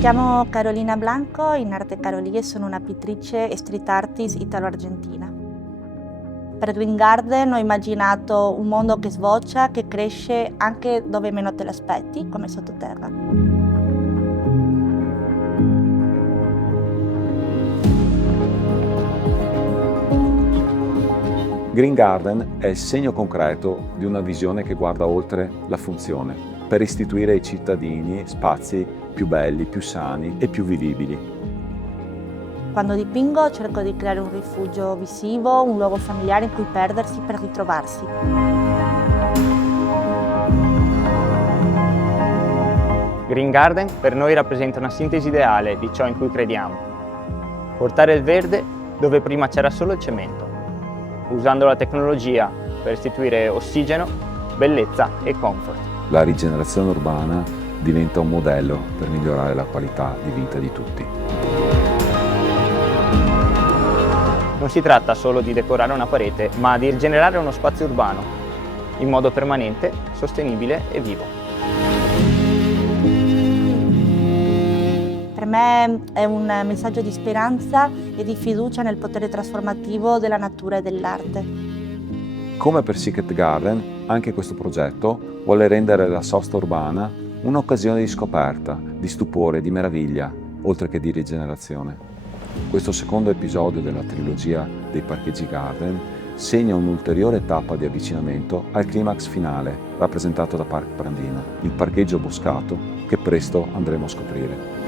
chiamo Carolina Blanco, in arte Carolie sono una pittrice e street artist italo-argentina. Per Green Garden ho immaginato un mondo che sboccia, che cresce anche dove meno te l'aspetti, come sottoterra. Green Garden è il segno concreto di una visione che guarda oltre la funzione, per istituire ai cittadini spazi più belli, più sani e più vivibili. Quando dipingo cerco di creare un rifugio visivo, un luogo familiare in cui perdersi per ritrovarsi. Green Garden per noi rappresenta una sintesi ideale di ciò in cui crediamo. Portare il verde dove prima c'era solo il cemento, usando la tecnologia per restituire ossigeno, bellezza e comfort. La rigenerazione urbana diventa un modello per migliorare la qualità di vita di tutti. Non si tratta solo di decorare una parete, ma di rigenerare uno spazio urbano, in modo permanente, sostenibile e vivo. Per me è un messaggio di speranza e di fiducia nel potere trasformativo della natura e dell'arte. Come per Secret Garden, anche questo progetto vuole rendere la sosta urbana un'occasione di scoperta, di stupore, di meraviglia, oltre che di rigenerazione. Questo secondo episodio della trilogia dei parcheggi Garden segna un'ulteriore tappa di avvicinamento al climax finale rappresentato da Park Prandina, il parcheggio boscato che presto andremo a scoprire.